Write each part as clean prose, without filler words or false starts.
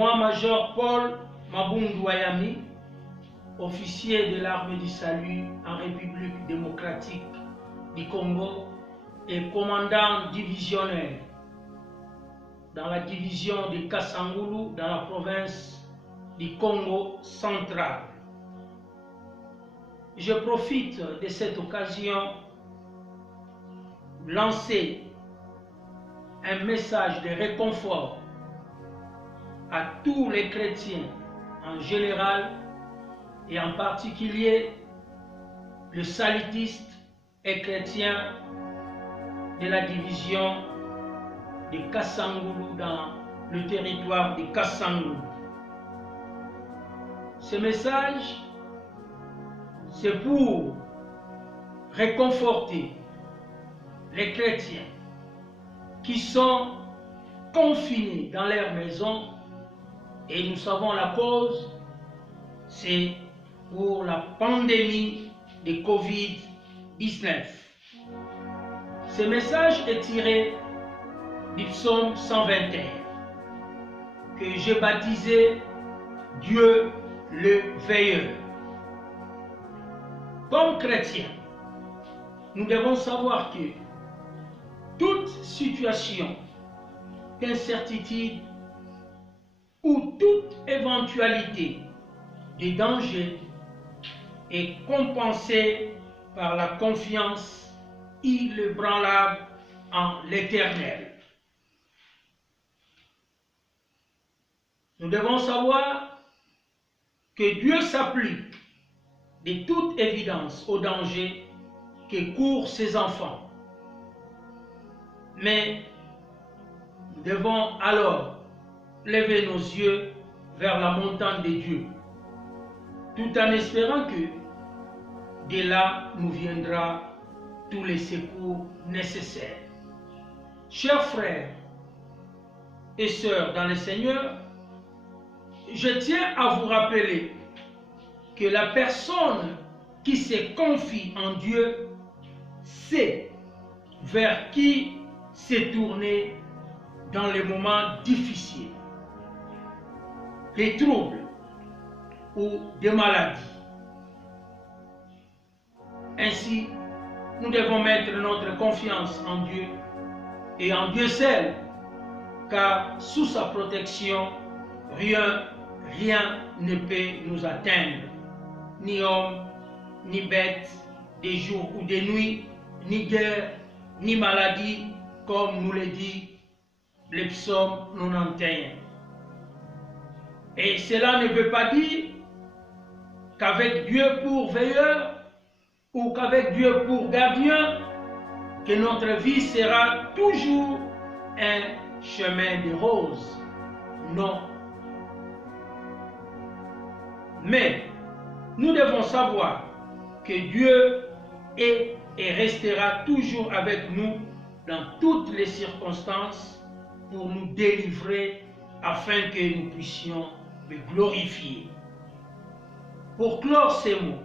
Moi, Major Paul Mabundu Wayami, officier de l'armée du salut en République démocratique du Congo et commandant divisionnaire dans la division de Kasangulu dans la province du Congo central. Je profite de cette occasion pour lancer un message de réconfort à tous les chrétiens en général et en particulier les salutistes et chrétiens de la division de Kasangulu dans le territoire de Kasangulu. Ce message, c'est pour réconforter les chrétiens qui sont confinés dans leur maison, et nous savons la cause, c'est pour la pandémie de Covid-19. Ce message est tiré du psaume 121 que j'ai baptisé Dieu le veilleur. Comme chrétiens, nous devons savoir que toute situation d'incertitude ou toute éventualité de danger est compensée par la confiance inébranlable en l'Éternel. Nous devons savoir que Dieu s'applique de toute évidence au danger que courent ses enfants. Mais nous devons alors lever nos yeux vers la montagne de Dieu, tout en espérant que de là nous viendra tous les secours nécessaires. Chers frères et sœurs dans le Seigneur, je tiens à vous rappeler que la personne qui se confie en Dieu sait vers qui se tourner dans les moments difficiles, des troubles ou des maladies. Ainsi, nous devons mettre notre confiance en Dieu et en Dieu seul, car sous sa protection, rien ne peut nous atteindre, ni homme, ni bête, des jours ou des nuits, ni guerre, ni maladie, comme nous le dit le psaume 91. Et cela ne veut pas dire qu'avec Dieu pour veilleur ou qu'avec Dieu pour gardien, que notre vie sera toujours un chemin de roses. Non. Mais nous devons savoir que Dieu est et restera toujours avec nous dans toutes les circonstances pour nous délivrer afin que nous puissions le glorifier. Pour clore ces mots,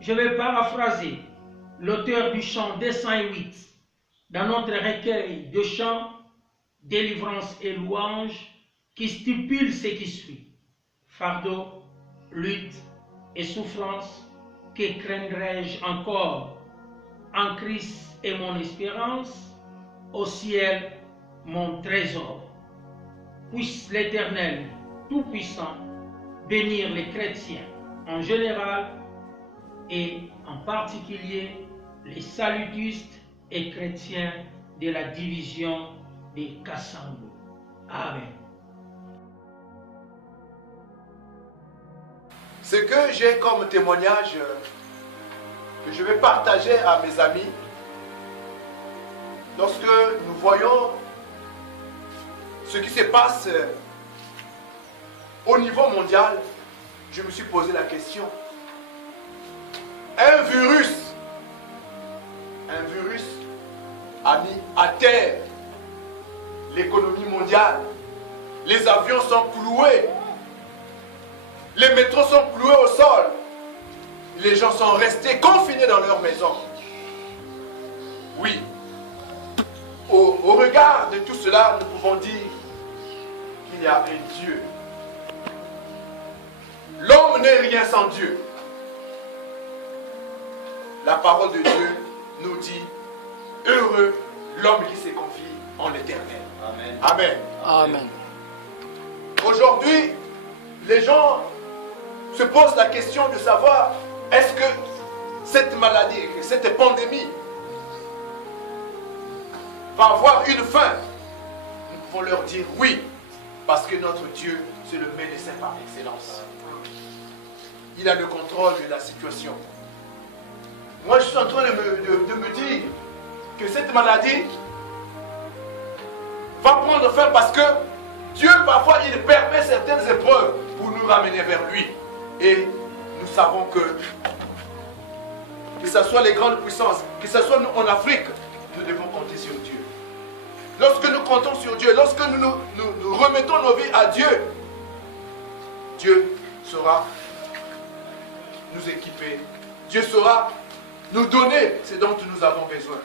je vais paraphraser l'auteur du chant 208 dans notre recueil de chants Délivrance et louange qui stipule ce qui suit. Fardeau, lutte et souffrance, que craindrai-je encore? En Christ est mon espérance, au ciel mon trésor. Puisse l'Éternel Tout-Puissant bénir les chrétiens en général et en particulier les salutistes et chrétiens de la division des Kasangulu. Amen. Ce que j'ai comme témoignage que je vais partager à mes amis, lorsque nous voyons ce qui se passe au niveau mondial, je me suis posé la question. Un virus a mis à terre l'économie mondiale. Les avions sont cloués. Les métros sont cloués au sol. Les gens sont restés confinés dans leur maison. Oui. Au regard de tout cela, nous pouvons dire qu'il qu'il y a un Dieu. L'homme n'est rien sans Dieu. La parole de Dieu nous dit, heureux l'homme qui se confie en l'Éternel. Amen. Amen. Amen. Aujourd'hui, les gens se posent la question de savoir, est-ce que cette maladie, cette pandémie va avoir une fin? Nous pouvons leur dire oui, parce que notre Dieu, c'est le médecin par excellence. Il a le contrôle de la situation. Moi, je suis en train de me dire que cette maladie va prendre fin parce que Dieu, parfois, il permet certaines épreuves pour nous ramener vers lui. Et nous savons que ce soit les grandes puissances, que ce soit nous en Afrique, nous devons compter sur Dieu. Lorsque nous comptons sur Dieu, lorsque nous remettons nos vies à Dieu, Dieu saura nous équiper. Dieu saura nous donner ce dont nous avons besoin.